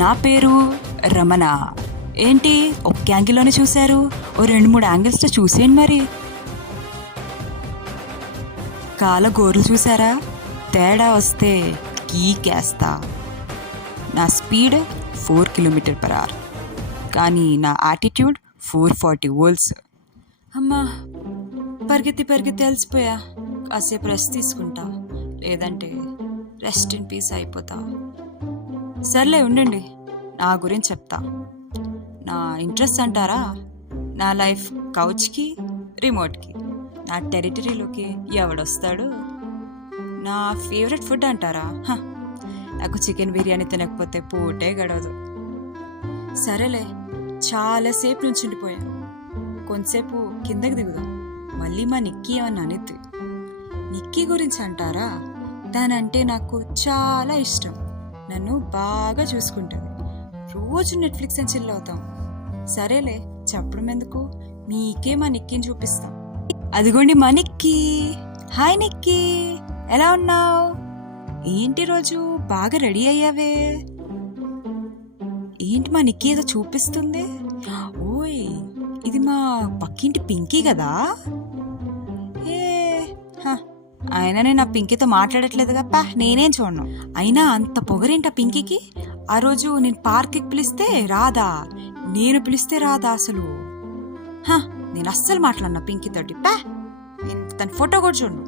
నా పేరు రమణ. ఏంటి ఒక్క యాంగిల్లోనే చూశారు? ఓ 2-3 యాంగిల్స్తో చూసేయండి మరి. కాళ్ళ గోర్లు చూసారా? తేడా వస్తే గీకేస్తా. నా స్పీడ్ 4 km/h, కానీ నా యాటిట్యూడ్ 440 volts. అమ్మా, పరిగెత్తి అలసిపోయా. కాసేపు రెస్ట్ తీసుకుంటా, లేదంటే రెస్ట్ ఇన్ పీస్ అయిపోతా. సర్లే ఉండండి, నా గురించి చెప్తా. నా ఇంట్రెస్ట్ అంటారా? నా లైఫ్ కౌచ్కి, రిమోట్కి. నా టెరిటరీలోకి ఎవడొస్తాడు? నా ఫేవరెట్ ఫుడ్ అంటారా? నాకు చికెన్ బిర్యానీ తినకపోతే పూటే గడవదు. సరేలే, చాలాసేపు నుంచి ఉండిపోయా. కొంతసేపు కిందకి దిగుదాం. మళ్ళీ మా నిక్కీ ఏమన్నా అనిద్ది. నిక్కీ గురించి అంటారా? దానంటే నాకు చాలా ఇష్టం. నన్ను బాగా చూసుకుంటుంది. రోజు నెట్ఫ్లిక్స్ అని చిల్ అవుతాం. సరేలే, చెప్పడం ఎందుకు, మీకే మా నిక్కీని చూపిస్తాం. అదిగోండి మా నిక్కీ. హాయ్ నిక్కీ, ఎలా ఉన్నావు? ఏంటి రోజు బాగా రెడీ అయ్యావే? ఏంటి మా నిక్కీ ఏదో చూపిస్తుంది? ఓయ్, ఇది మా పక్కింటి పింకీ కదా? అయినా నేను ఆ పింకీతో మాట్లాడట్లేదుగా. నేనేం చూడను. అయినా అంత పొగరేంట పింకీకి? ఆ రోజు నేను పార్క్కి పిలిస్తే రాదా, నేను పిలిస్తే రాదా అసలు? నేను అస్సలు మాట్లాడినా పింకీతోటి. తన ఫోటో కూడా చూడను.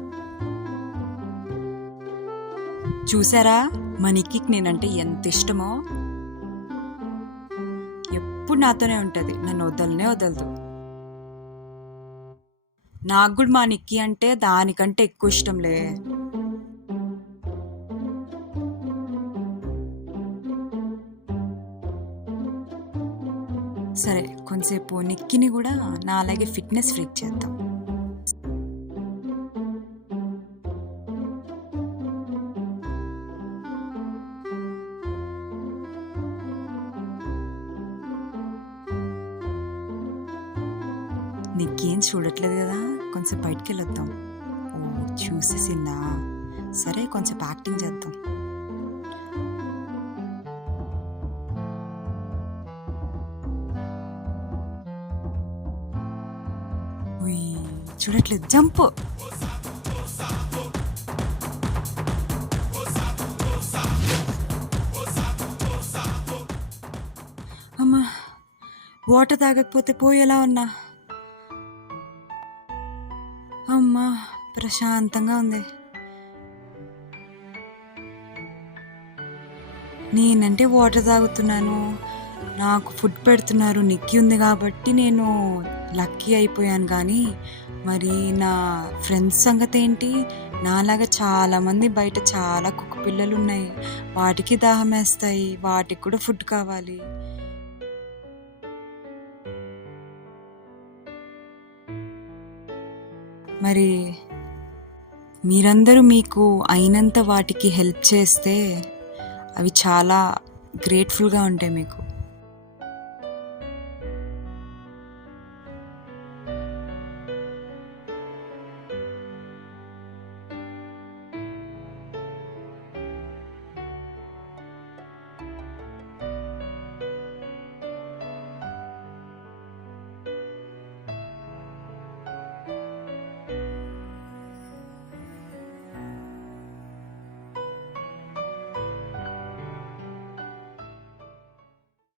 చూసారా మా నిక్కీకి నేనంటే ఎంత ఇష్టమో? ఎప్పుడు నాతోనే ఉంటుంది, నన్ను వదలదు. నాకు కూడా మా నిక్కీ అంటే దానికంటే ఎక్కువ ఇష్టంలే. సరే, కొంతసేపు నిక్కీని కూడా నా అలాగే ఫిట్నెస్ ఫ్రీక్ చేద్దాం. నిక్కీ ఏం చూడట్లేదు కదా, కొంచెం బయటికి వెళ్ళొద్దాం. ఓ, చూసేసిందా? సరే, కొంచెం యాక్టింగ్ చేద్దాం. చూడట్లేదు, జంప్. అమ్మా, వాటర్ తాగకపోతే పోయేలా ఉన్నా. అమ్మా, ప్రశాంతంగా ఉంది. నేనంటే వాటర్ తాగుతున్నాను, నాకు ఫుడ్ పెడుతున్నారు, నిక్కీ ఉంది కాబట్టి నేను లక్కీ అయిపోయాను. కానీ మరి నా ఫ్రెండ్స్ సంగతి ఏంటి? నాలాగా చాలామంది బయట చాలా కుక్క పిల్లలు ఉన్నాయి. వాటికి దాహం వేస్తాయి, వాటికి కూడా ఫుడ్ కావాలి. మరి మీరందరూ మీకు అయినంత వాటికి హెల్ప్ చేస్తే అవి చాలా గ్రేట్ఫుల్గా ఉంటాయి మీకు.